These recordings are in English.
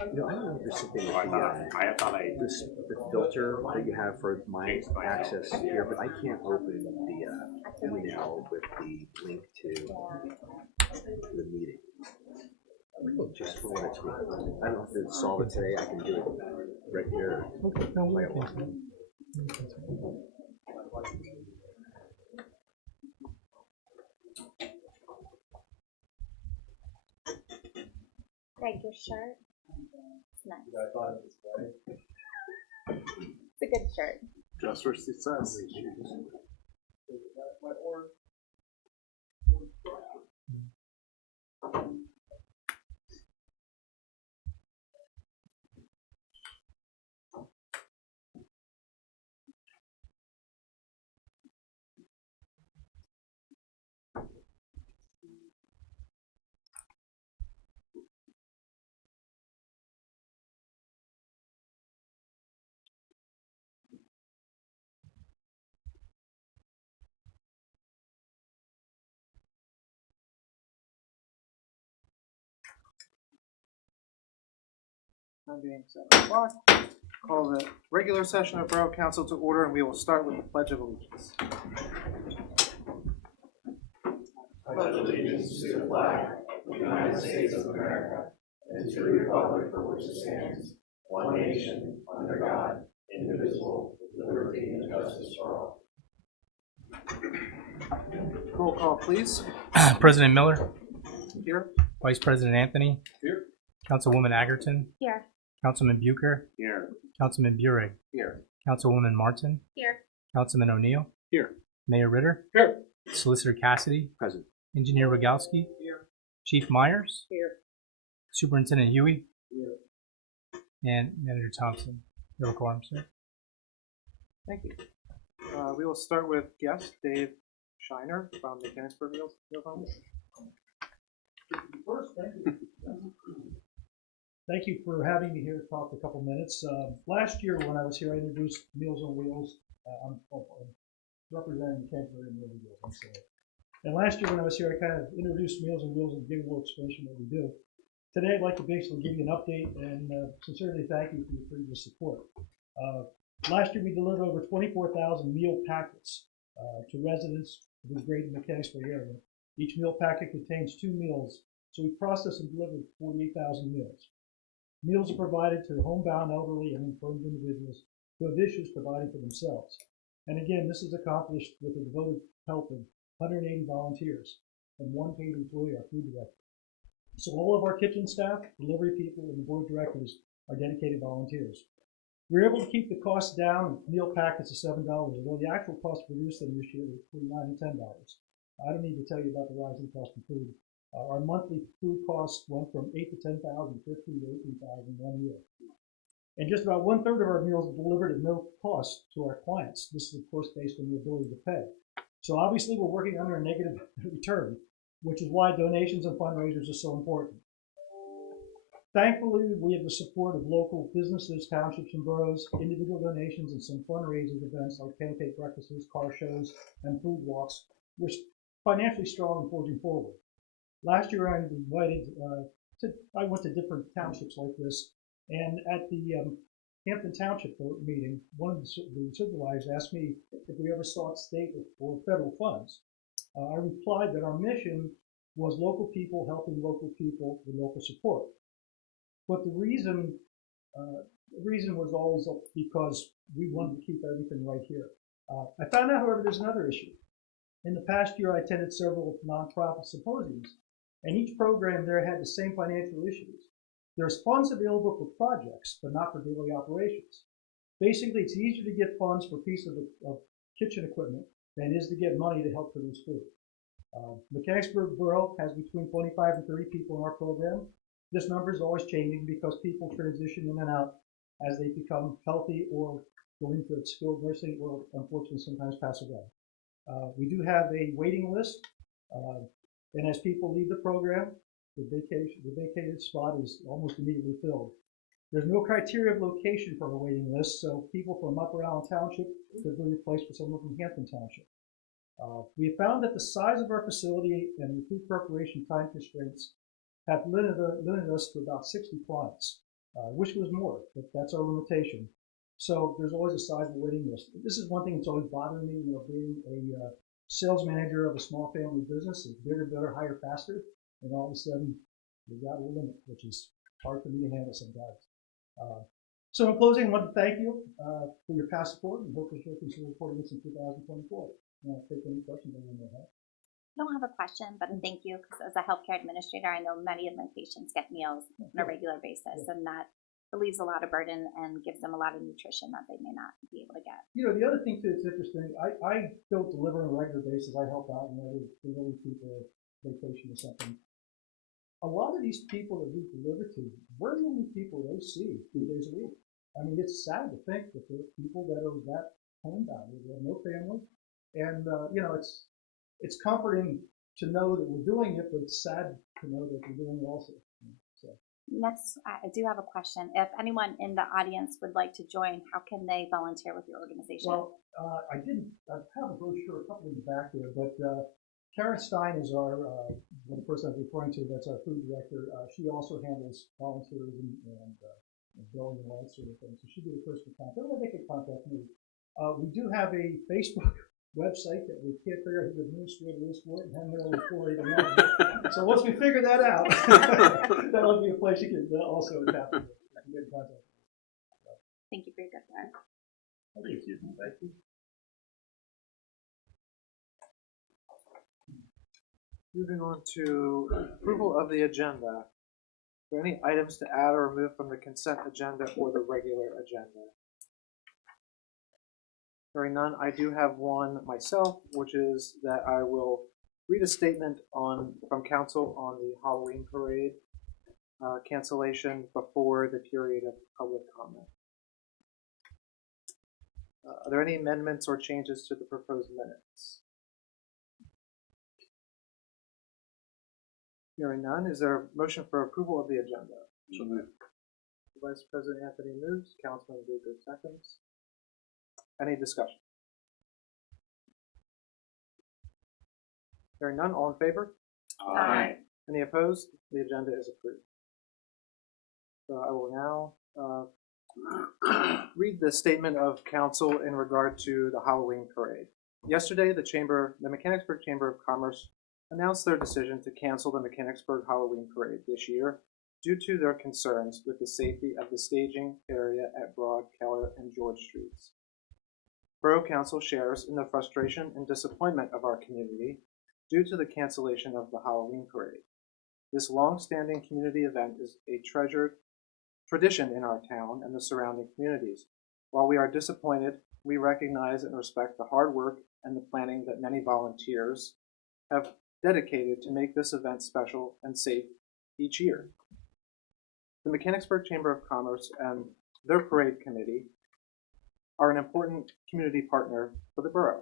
No, I don't know if there's something with the filter that you have for my access here, but I can't open the email with the link to the meeting. Just for what it's worth. I don't know if it's solve it today. I can do it right here. Okay, no, we can. Greg, your shirt. It's nice. It's a good shirt. Just for success. Being 7 o'clock, call the regular session of Borough Council to order, and we will start with the Pledge of Allegiance. Pledge allegiance to the flag of the United States of America and to the republic for which it stands, one nation, under God, indivisible, with liberty and justice for all. Roll call, please. President Miller, Here. Vice President Anthony, Here. Councilwoman Agerton, Here. Councilman Bucher, Here. Councilman Burek, Here. Councilwoman Martin, Here. Councilman O'Neill, Here. Mayor Ritter, Here. Solicitor Cassidy, Present. Engineer Rogalski, Here. Chief Myers, Here. Superintendent Huey, Here. and Manager Thompson. Your quorum, sir. Thank you. We will start with guest Dave Shiner from Mechanicsburg Meals Home. First, thank you for having me here to talk for a couple minutes. Last year when I was here, I introduced Meals on Wheels. I'm representing Mechanicsburg Meals on Wheels, I'm sorry. And last year when I was here, I kind of introduced Meals on Wheels and gave a little explanation of what we do. Today, I'd like to basically give you an update and sincerely thank you for your previous support. Last year, we delivered over 24,000 meal packets to residents of the greater Mechanicsburg area. Each meal packet contains 2 meals, so we processed and delivered 48,000 meals. Meals are provided to homebound elderly and infirm individuals who have issues providing for themselves. And again, this is accomplished with the devoted help of 180 volunteers and 1 paid employee, our food director. So all of our kitchen staff, delivery people, and the board of directors are dedicated volunteers. We were able to keep the cost down, meal packets to $7, although the actual cost to produce them this year was between $9 and $10. I don't need to tell you about the rising cost of food. Our monthly food costs went from $8,000 to $10,000, $15,000 to $18,000 1 year. And just about 1/3 of our meals are delivered at no cost to our clients. This is, of course, based on the ability to pay. So obviously, we're working under a negative return, which is why donations and fundraisers are so important. Thankfully, we have the support of local businesses, townships, and boroughs, individual donations, and some fundraising events like pancake breakfasts, car shows, and food walks. We're financially strong and forging forward. Last year, I went to different townships like this, and at the Hampton Township meeting, one of the supervisors asked me if we ever sought state or federal funds. I replied that our mission was local people helping local people with local support. But the reason was always because we wanted to keep everything right here. I found out, however, there's another issue. In the past year, I attended several nonprofit symposiums, and each program there had the same financial issues. There's funds available for projects, but not for daily operations. Basically, it's easier to get funds for a piece of kitchen equipment than it is to get money to help produce food. Mechanicsburg Borough has between 25 and 30 people in our program. This number is always changing because people transition in and out as they become healthy or go into skilled nursing or unfortunately sometimes pass away. We do have a waiting list, and as people leave the program, the vacated spot is almost immediately filled. There's no criteria of location for a waiting list, so people from Upper Allen Township could be replaced with someone from Hampton Township. We have found that the size of our facility and the food preparation time constraints have limited us to about 60 clients. I wish there was more, but that's our limitation. So there's always a sizable waiting list. This is one thing that's always bothering me, being a sales manager of a small family business. It's bigger, better, higher, faster, and all of a sudden we've got a limit, which is hard for me to handle sometimes. So in closing, I want to thank you for your past support and hope that you'll consider supporting us in 2024. I'll take any questions anyone may have. I don't have a question, but a thank you, because as a healthcare administrator, I know many of my patients get meals on a regular basis, and that relieves a lot of burden and gives them a lot of nutrition that they may not be able to get. The other thing too, it's interesting, I don't deliver on a regular basis. I help out and deliver people vacation or something. A lot of these people that we deliver to, we're the only people they see 2 days a week. I mean, it's sad to think that there are people that are that homebound. They have no family. And, it's comforting to know that we're doing it, but it's sad to know that we're doing it also. So. Next, I do have a question. If anyone in the audience would like to join, how can they volunteer with your organization? Well, I have a brochure, a couple in the back there, but Karen Stein is the person I'm referring to. That's our food director. She also handles volunteerism and billing and all that sort of thing. So she'd be the person to contact. Or they can contact me. We do have a Facebook website that we can't figure out who the administrator is for it and haven't been able to for it. So once we figure that out, that'll be a place you can also tap into. Get in contact. Thank you for your good work. Thank you. Thank you. Moving on to approval of the agenda. Are there any items to add or remove from the consent agenda or the regular agenda? Hearing none, I do have one myself, which is that I will read a statement from council on the Halloween parade cancellation before the period of public comment. Are there any amendments or changes to the proposed minutes? Hearing none, is there a motion for approval of the agenda? So moved. Vice President Anthony moves, Councilman Baker seconds. Any discussion? Hearing none, all in favor? Aye. Any opposed? The agenda is approved. So I will now read the statement of council in regard to the Halloween parade. Yesterday, the Mechanicsburg Chamber of Commerce announced their decision to cancel the Mechanicsburg Halloween parade this year due to their concerns with the safety of the staging area at Broad, Keller, and George Streets. Borough Council shares in the frustration and disappointment of our community due to the cancellation of the Halloween parade. This long-standing community event is a treasured tradition in our town and the surrounding communities. While we are disappointed, we recognize and respect the hard work and the planning that many volunteers have dedicated to make this event special and safe each year. The Mechanicsburg Chamber of Commerce and their parade committee are an important community partner for the borough.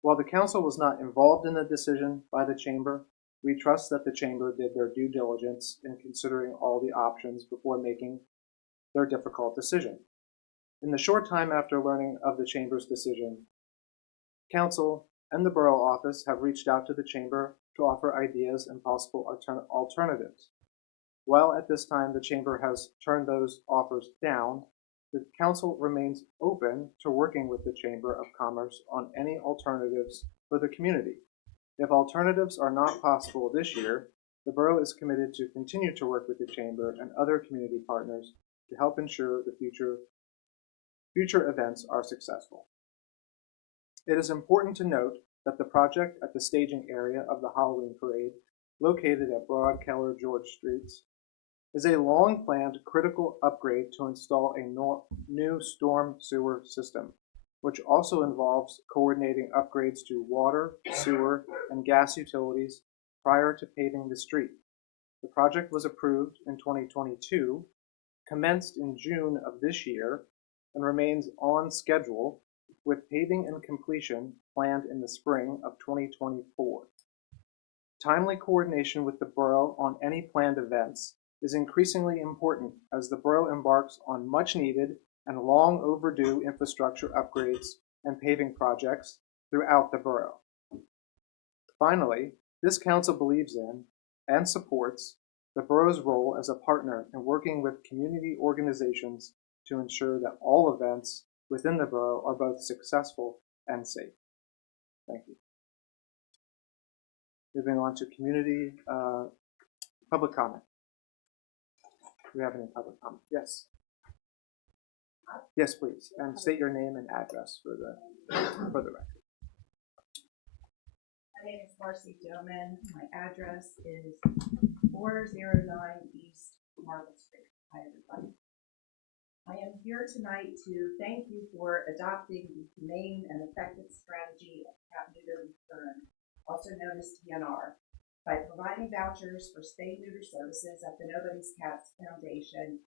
While the council was not involved in the decision by the chamber, we trust that the chamber did their due diligence in considering all the options before making their difficult decision. In the short time after learning of the chamber's decision, council and the borough office have reached out to the chamber to offer ideas and possible alternatives. While at this time the chamber has turned those offers down, the council remains open to working with the Chamber of Commerce on any alternatives for the community. If alternatives are not possible this year, the borough is committed to continue to work with the chamber and other community partners to help ensure the future events are successful. It is important to note that the project at the staging area of the Halloween parade, located at Broad, Keller, George Streets, is a long-planned critical upgrade to install a new storm sewer system, which also involves coordinating upgrades to water, sewer, and gas utilities prior to paving the street. The project was approved in 2022, commenced in June of this year, and remains on schedule, with paving and completion planned in the spring of 2024. Timely coordination with the borough on any planned events is increasingly important as the borough embarks on much-needed and long overdue infrastructure upgrades and paving projects throughout the borough. Finally, this council believes in and supports the borough's role as a partner in working with community organizations to ensure that all events within the borough are both successful and safe. Thank you. Moving on to community public comment. Do we have any public comment? Yes. Yes, please. And state your name and address for the record. My name is Marcy Doman. My address is 409 East Marble Street. Hi, everybody. I am here tonight to thank you for adopting the humane and effective strategy of cat neuter return, also known as TNR, by providing vouchers for spay-neuter services at the Nobody's Cats Foundation.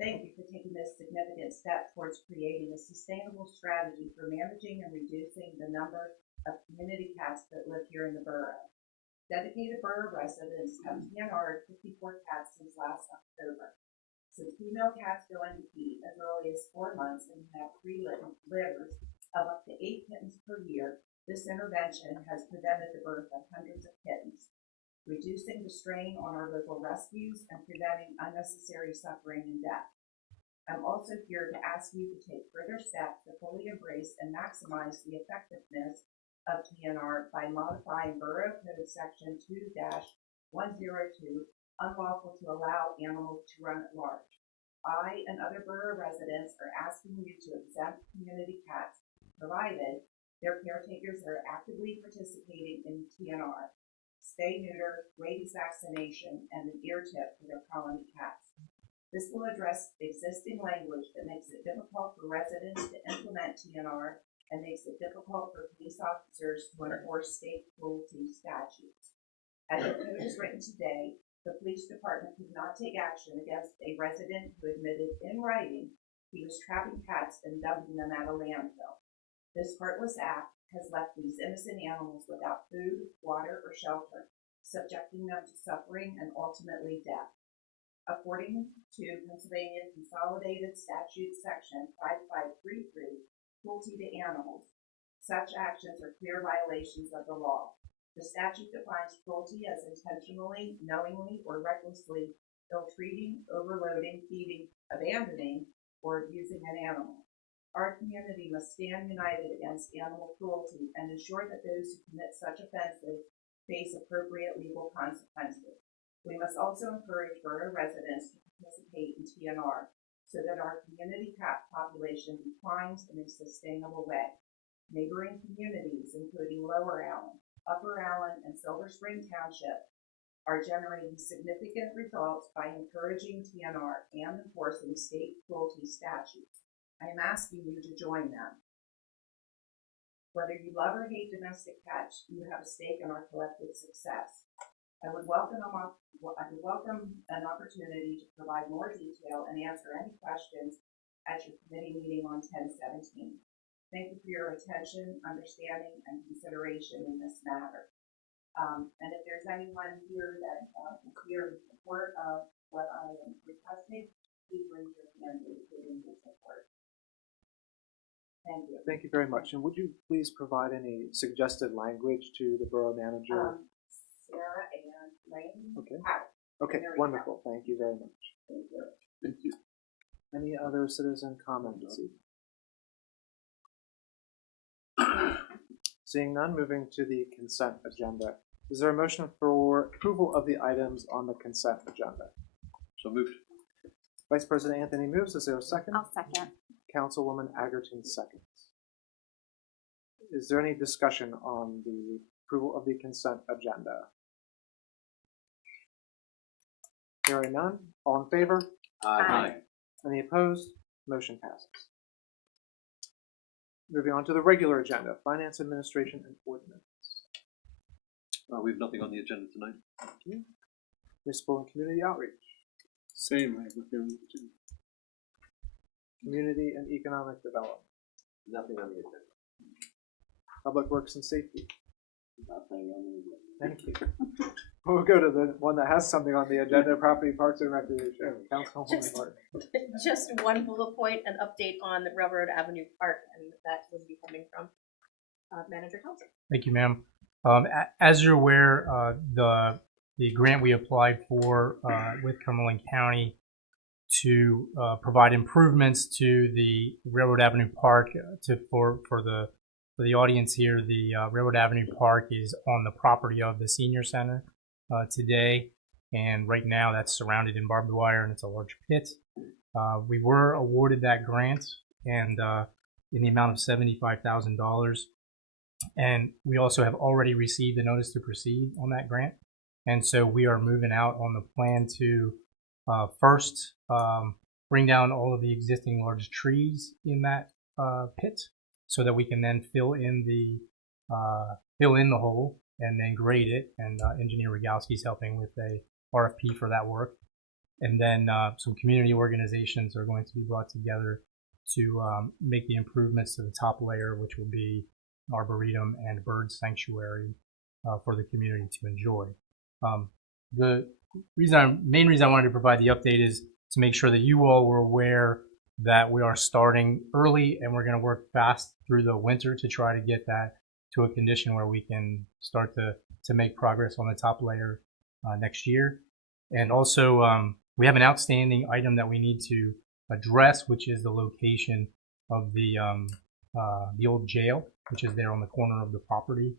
Thank you for taking this significant step towards creating a sustainable strategy for managing and reducing the number of community cats that live here in the borough. Dedicated borough residents have TNR'd 54 cats since last October. Since female cats go into heat as early as 4 months and have 3 litters of up to 8 kittens per year, this intervention has prevented the birth of hundreds of kittens, reducing the strain on our local rescues and preventing unnecessary suffering and death. I'm also here to ask you to take further steps to fully embrace and maximize the effectiveness of TNR by modifying Borough Code Section 2-102, unlawful to allow animals to run at large. I and other borough residents are asking you to exempt community cats, provided their caretakers are actively participating in TNR, spay, neuter, rabies vaccination, and an ear tip for their colony cats. This will address existing language that makes it difficult for residents to implement TNR and makes it difficult for police officers to enforce state cruelty statutes. As the code is written today, the police department could not take action against a resident who admitted in writing he was trapping cats and dumping them at a landfill. This heartless act has left these innocent animals without food, water, or shelter, subjecting them to suffering and ultimately death. According to Pennsylvania Consolidated Statute Section 5533, cruelty to animals, such actions are clear violations of the law. The statute defines cruelty as intentionally, knowingly, or recklessly ill-treating, overloading, feeding, abandoning, or abusing an animal. Our community must stand united against animal cruelty and ensure that those who commit such offenses face appropriate legal consequences. We must also encourage borough residents to participate in TNR so that our community cat population declines in a sustainable way. Neighboring communities, including Lower Allen, Upper Allen, and Silver Spring Township, are generating significant results by encouraging TNR and enforcing state cruelty statutes. I am asking you to join them. Whether you love or hate domestic cats, you have a stake in our collective success. I would welcome an opportunity to provide more detail and answer any questions at your committee meeting on 10/17. Thank you for your attention, understanding, and consideration in this matter. And if there's anyone here that is here in support of what I am requesting, please raise your hand indicating your support. Thank you. Thank you very much. And would you please provide any suggested language to the borough manager? Sarah and Lane. Okay. Howard. Okay, There we wonderful. Thank you very much. Thank you. Thank you. Any other citizen comment this evening? Seeing none, moving to the consent agenda. Is there a motion for approval of the items on the consent agenda? So moved. Vice President Anthony moves. Is there a second? I'll second. Councilwoman Agerton seconds. Is there any discussion on the approval of the consent agenda? Hearing none. All in favor? Aye. Any opposed? Motion passes. Moving on to the regular agenda, Finance Administration and Ordinance. We have nothing on the agenda tonight. Thank you. Municipal and Community Outreach. Same. Community and Economic Development. Nothing on the agenda. Public Works and Safety. Nothing on the agenda. Thank you. We'll go to the one that has something on the agenda, Property, Parks, and Recreation. Councilwoman Martin. Just one bullet point, an update on the Railroad Avenue Park, and that would be coming from Manager Thompson. Thank you, ma'am. As you're aware, the the grant we applied for with Cumberland County to provide improvements to the Railroad Avenue Park. For the audience here, the Railroad Avenue Park is on the property of the senior center today, and right now that's surrounded in barbed wire and it's a large pit. We were awarded that grant and in the amount of $75,000, and we also have already received a notice to proceed on that grant, and so we are moving out on the plan to first bring down all of the existing large trees in that pit, so that we can then fill in the hole and then grade it. And Engineer Rogalski's helping with a RFP for that work. And then some community organizations are going to be brought together to make the improvements to the top layer, which will be arboretum and bird sanctuary for the community to enjoy. The main reason I wanted to provide the update is to make sure that you all were aware that we are starting early and we're going to work fast through the winter to try to get that to a condition where we can start to make progress on the top layer next year. And also, we have an outstanding item that we need to address, which is the location of the old jail, which is there on the corner of the property.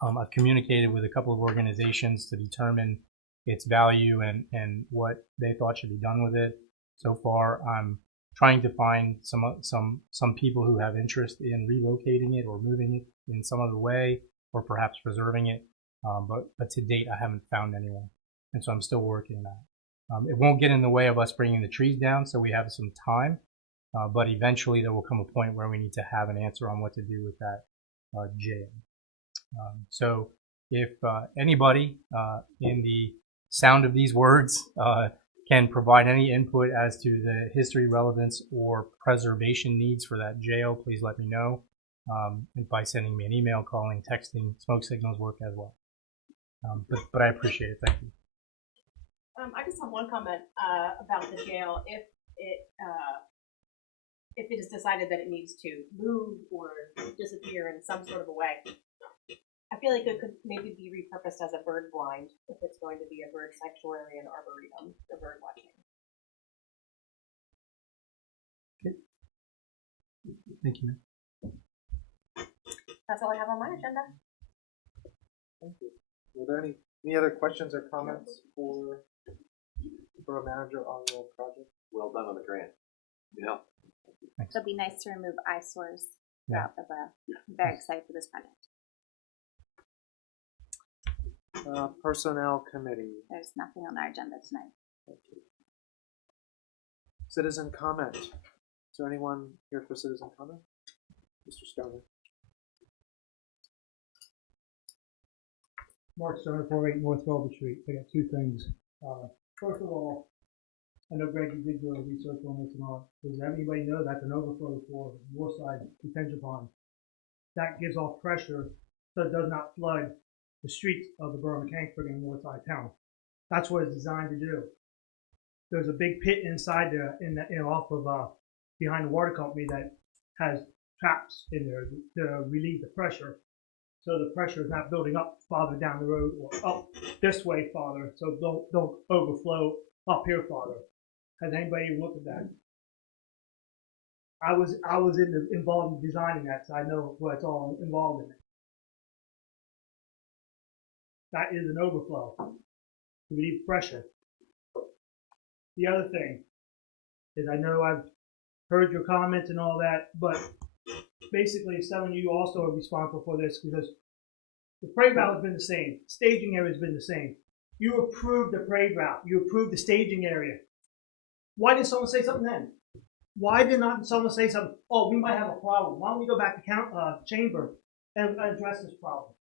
I've communicated with a couple of organizations to determine its value and what they thought should be done with it. So far, I'm trying to find some people who have interest in relocating it or moving it in some other way, or perhaps preserving it. But to date, I haven't found anyone, and so I'm still working that. It won't get in the way of us bringing the trees down, so we have some time. But eventually, there will come a point where we need to have an answer on what to do with that jail. So, if anybody in the sound of these words can provide any input as to the history, relevance, or preservation needs for that jail, please let me know. And by sending me an email, calling, texting, smoke signals work as well. But I appreciate it. Thank you. I just have one comment about the jail. If it is decided that it needs to move or disappear in some sort of a way, I feel like it could maybe be repurposed as a bird blind if it's going to be a bird sanctuary and arboretum for bird watching. Okay. Thank you. That's all I have on my agenda. Thank you. Were there any other questions or comments for the borough manager on the project? Well done on the grant. Yeah. It'll be nice to remove eyesores throughout the borough. I'm very excited for this project. Personnel committee. There's nothing on our agenda tonight. Thank you. Citizen comment. Is there anyone here for citizen comment? Mr. Stoner. Mark Stoner, 48 North Velvet Street. I got two things. First of all, I know Greg, you did do a research on this and all. Does anybody know that's an overflow for Moorside detention pond? That gives off pressure so it does not flood the streets of the borough of Mechanicsburg and Northside town. That's what it's designed to do. There's a big pit inside there, off of behind the water company that has traps in there to relieve the pressure, so the pressure is not building up farther down the road or up this way farther, so don't overflow up here farther. Has anybody even looked at that? I was involved in designing that, so I know what's all involved in it. That is an overflow to relieve pressure. The other thing is, I know I've heard your comments and all that, but basically some of you also are responsible for this, because the parade route has been the same. Staging area has been the same. You approved the parade route. You approved the staging area. Why didn't someone say something then? Why did not someone say something? Oh, we might have a problem. Why don't we go back to chamber and address this problem?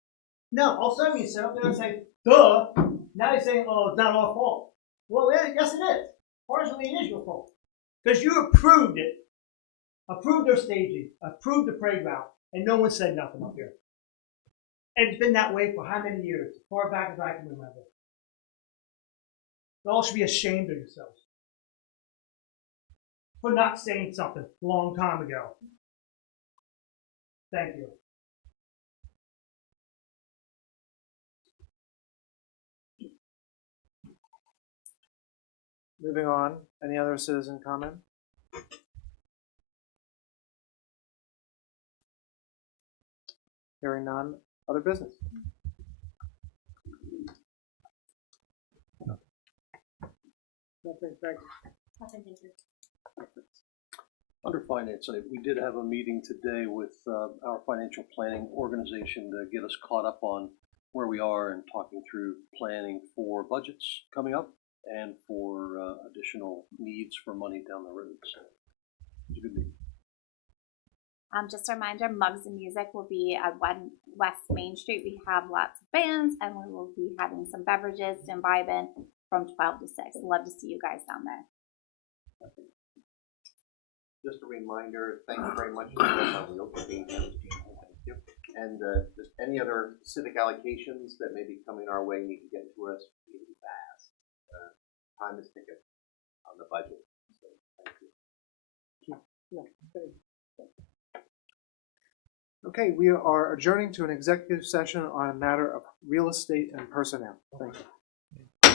No, all of a sudden you sit up there and say, duh. Now you're saying, oh, it's not our fault. Well, yeah, yes it is. Partially it is your fault. Because you approved it, approved their staging, approved the parade route, and no one said nothing up here. And it's been that way for how many years? As far back as I can remember. You all should be ashamed of yourselves for not saying something a long time ago. Thank you. Moving on, any other citizen comment? Hearing none, other business? Nothing, thank you. Nothing, thank you. Under finance, we did have a meeting today with our financial planning organization to get us caught up on where we are and talking through planning for budgets coming up and for additional needs for money down the road. So it's a good meeting. Just a reminder, Mugs and Music will be at 1 West Main Street. We have lots of bands, and we will be having some beverages to imbibe in from 12 to 6. Love to see you guys down there. Just a reminder, thank you very much for being here. Thank you. And just any other civic allocations that may be coming our way need to get to us really fast. Time is ticking on the budget. So thank you. Okay, we are adjourning to an executive session on a matter of real estate and personnel. Thank you.